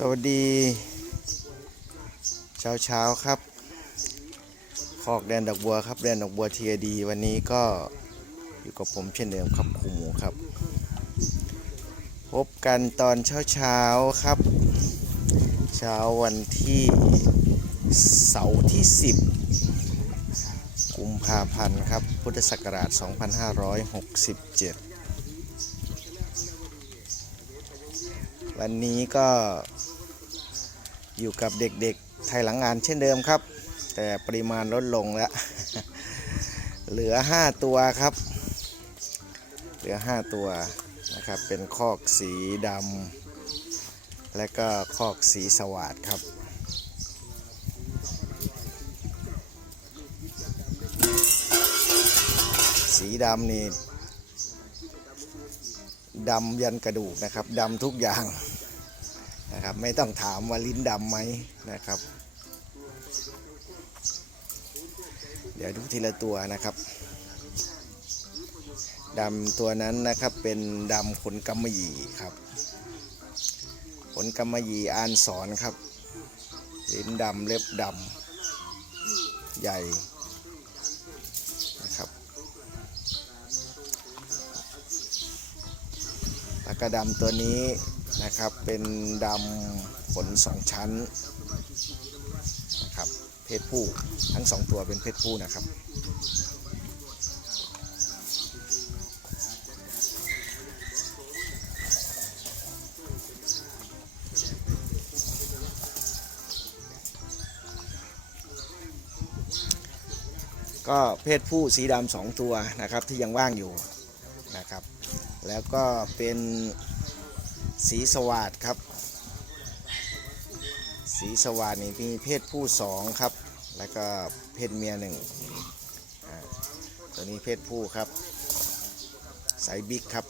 สวัสดี เช้าเช้าครับคอกแดนดอกบัวครับแดนดอกบัวทีดีวันนี้ก็อยู่กับผมเช่นเดิมครับครูหมูครับ พบกันตอนเช้าเช้าครับ เช้าวันที่เสาร์ที่ 10 กุมภาพันธ์ครับ พุทธศักราช 2567 วันนี้ก็ อยู่กับเด็กๆไทยหลังงานเช่นเดิมครับ แต่ปริมาณลดลงแล้ว เหลือ 5 ตัวครับ เหลือ 5 ตัวนะครับ เป็นคอกสีดำและก็คอกสีสวาดครับสีดำนี่ดำยันกระดูกนะครับดำทุกอย่าง นะครับ ไม่ต้องถามว่าลิ้นดำไหมนะครับ เดี๋ยวดูทีละตัวนะครับดำตัวนั้นนะครับเป็นดำขนกำมะหยี่ครับ ขนกำมะหยี่อานสอนครับ ลิ้นดำเล็บดำใหญ่นะครับแล้วก็ดำตัวนี้ นะครับ เป็นดำขนสองชั้นนะครับ เพศผู้ทั้งสองตัวเป็นเพศผู้นะครับก็เพศผู้สีดำสองตัวนะครับที่ยังว่างอยู่นะครับ แล้วก็เป็น สีสวาดครับ สีสวาดนี่มีเพศผู้สองครับ แล้วก็เพศเมียหนึ่งตัวนี้เพศผู้ครับไซส์บิ๊กครับ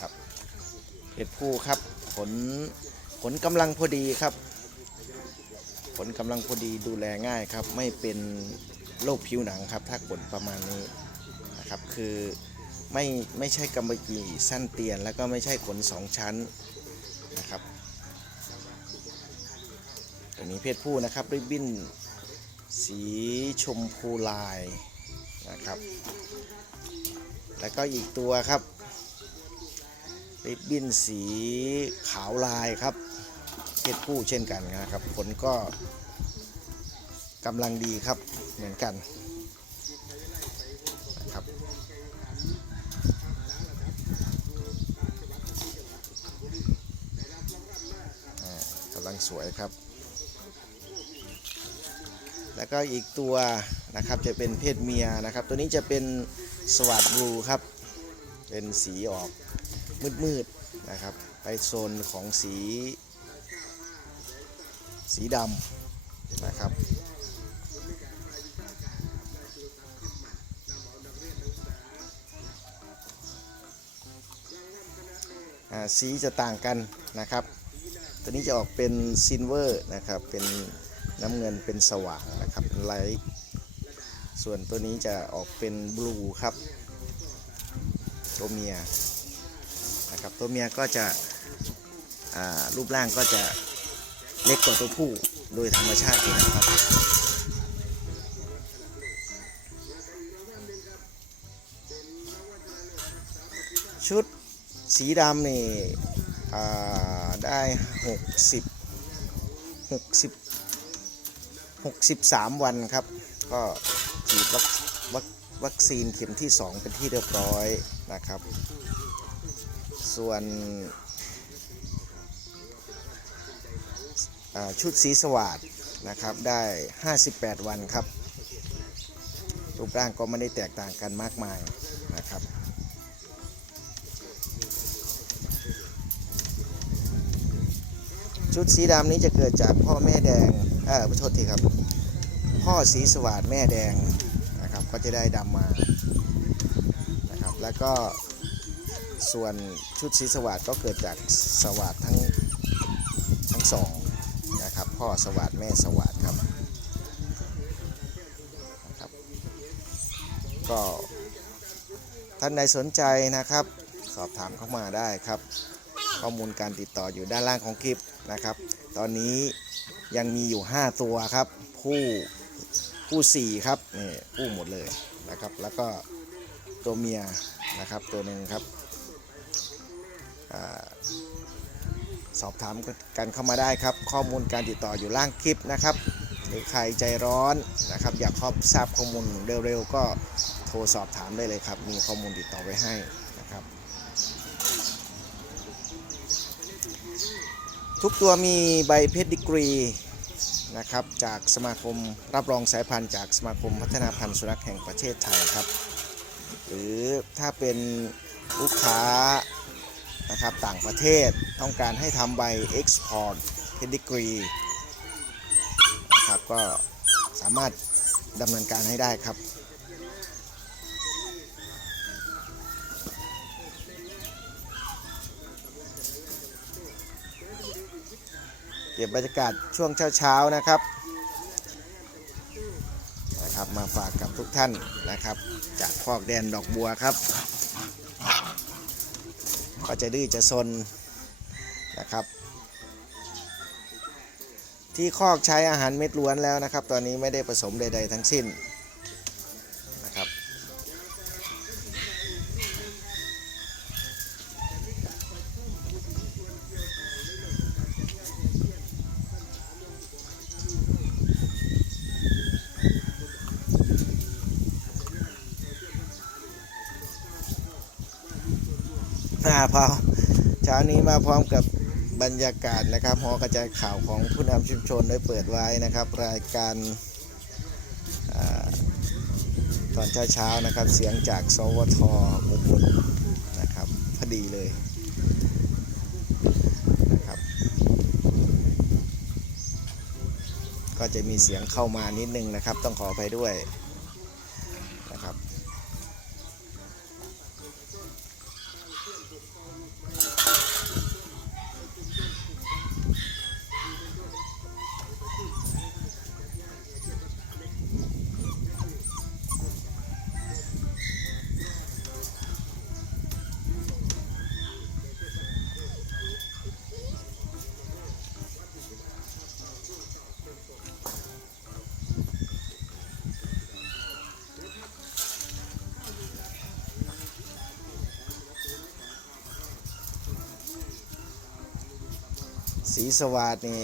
ครับเพศผู้ครับขนขนกำลังพอดีครับ ขนกำลังพอดีดูแลง่ายครับ ไม่เป็นโรคผิวหนังครับ ถ้าขนประมาณนี้นะครับ คือไม่ไม่ใช่กำมะหยี่สั้นเตียน แล้วก็ไม่ใช่ขนสองชั้นนะครับตัวนี้เพศผู้นะครับริบบิ้นสีชมพูลายนะครับ แล้วก็อีกตัวครับริบบิ้นสีขาวลายครับ เพศผู้เช่นกันนะครับ ผลก็กำลังดีครับเหมือนกันนะครับกำลังสวยครับ แล้วก็อีกตัวนะครับจะเป็นเพศเมียนะครับ ตัวนี้จะเป็นสวัสดบลูครับ เป็นสีออกมืดๆนะครับ ไปโซนของสี สีดำนะครับ สีจะต่างกันนะครับ ตัวนี้จะออกเป็นซินเวอร์นะครับ เป็นน้ำเงินเป็นสว่างนะครับเป็นไลท์ส่วนตัวนี้จะออกเป็นบลูครับตัวเมียนะครับตัวเมียก็จะรูปร่างก็จะ เล็กกว่าตัวผู้โดยธรรมชาตินะครับชุดสีดำนี่ได้ 60 60 63 วันครับ ก็ฉีดวัควัควัคซีนเข็มที่ 2 เป็นที่เรียบร้อยนะครับ ส่วน ชุดสีสวัสดนะครับได้ 58 วันครับรูปร่างก็ไม่ได้แตกต่างกันมากมายนะครับชุดสีดำนี้จะเกิดจากพ่อแม่แดง เออขอโทษทีครับ พ่อสีสวัสดแม่แดงนะครับ ก็จะได้ดำมานะครับ แล้วก็ส่วนชุดสีสวัสดก็เกิดจากสวัสดทั้งทั้งสอง พ่อสวัสดแม่สวัสดครับนะครับ ก็ท่านใดสนใจนะครับ สอบถามเข้ามาได้ครับ ข้อมูลการติดต่ออยู่ด้านล่างของคลิปนะครับ ตอนนี้ยังมีอยู่ 5 ตัวครับ ผู้ผู้4ครับนี่ผู้หมดเลยนะครับ แล้วก็ตัวเมียนะครับตัวหนึ่งครับอา สอบถามกันเข้ามาได้ครับ ข้อมูลการติดต่ออยู่ล่างคลิปนะครับ หรือใครใจร้อนนะครับ อยากทราบข้อมูลเร็วๆก็โทรสอบถามได้เลยครับ มีข้อมูลติดต่อไว้ให้นะครับ ทุกตัวมีใบเพชรดีกรีนะครับจากสมาคมรับรองสายพันธุ์จากสมาคมพัฒนาพันธุ์สุนัขแห่งประเทศไทยครับ หรือถ้าเป็นลูกค้า นะครับต่างประเทศต้องการให้ทำใบ Export Pedigree นะครับก็สามารถดำเนินการให้ได้ครับเก็บบรรยากาศช่วงเช้าๆนะครับนะครับ มาฝากกับทุกท่านนะครับ จากคอกแดนดอกบัวครับ ก็จะดื้อจะซนนะครับ ที่คอกใช้อาหารเม็ดล้วนแล้วนะครับ ตอนนี้ไม่ได้ผสมใด ๆ ทั้งสิ้น มาพอเช้านี้มาพร้อมกับบรรยากาศนะครับหอกระจายข่าวของผู้นำชุมชนได้เปิดไว้นะครับ รายการอตอนเช้าๆนะครับ เสียงจากสวทอุบลนะครับพอดีเลยนะครับ ก็จะมีเสียงเข้ามานิดนึงนะครับ ต้องขอไปด้วย สีสวัสดนี่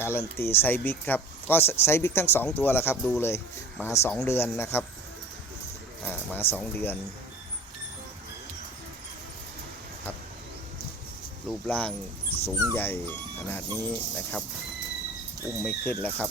การันตีไซบิกครับ ก็ไซบิกทั้ง 2 ตัวแหละครับดูเลยมา 2 เดือนนะครับอ่าหมา 2 เดือนครับรูปร่างสูงใหญ่ขนาดนี้นะครับ อุ้มไม่ขึ้นแล้วครับ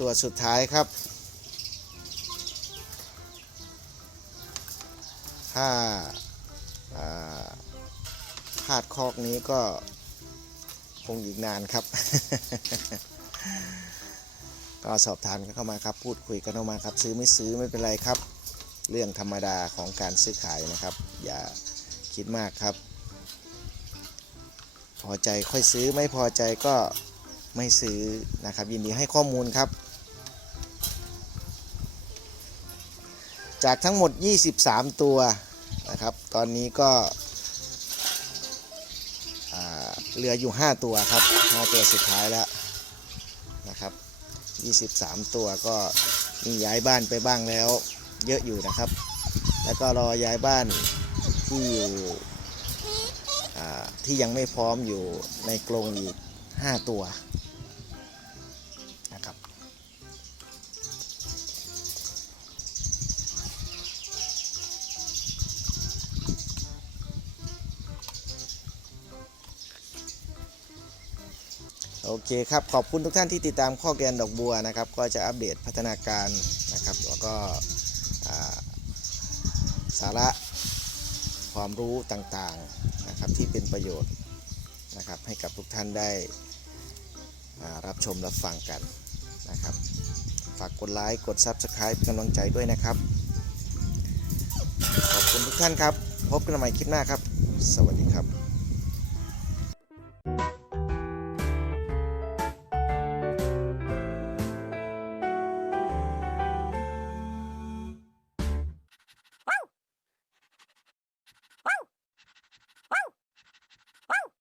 ตัวสุดท้ายครับ ถ้าพลาดคอกนี้ก็คงอีกนานครับ ก็สอบถามกันเข้ามาครับ พูดคุยกันเข้ามาครับ ซื้อไม่ซื้อไม่เป็นไรครับ เรื่องธรรมดาของการซื้อขายนะครับ อย่าคิดมากครับ พอใจค่อยซื้อไม่พอใจก็ ไม่ซื้อนะครับ ยินดีให้ข้อมูลครับ จากทั้งหมด 23 ตัวนะครับ ตอนนี้ก็เหลืออยู่ 5 ตัวครับ 5 ตัวสุดท้ายแล้วนะครับ 23 ตัวก็มีย้ายบ้านไปบ้างแล้วเยอะอยู่นะครับ แล้วก็รอย้ายบ้านที่อยู่ที่ยังไม่พร้อมอยู่ในกรงอีก 5 ตัว เคครับขอบคุณทุกท่านที่ติดตามข้อแกนดอกบัวนะครับ ก็จะอัปเดตพัฒนาการนะครับ แล้วก็สาระความรู้ต่างๆนะครับที่เป็นประโยชน์นะครับ ให้กับทุกท่านได้รับชมรับฟังกันนะครับ ฝากกดไลค์กด Subscribe เป็นกำลังใจด้วยนะครับ ขอบคุณทุกท่านครับ พบกันใหม่คลิปหน้าครับ สวัสดีครับ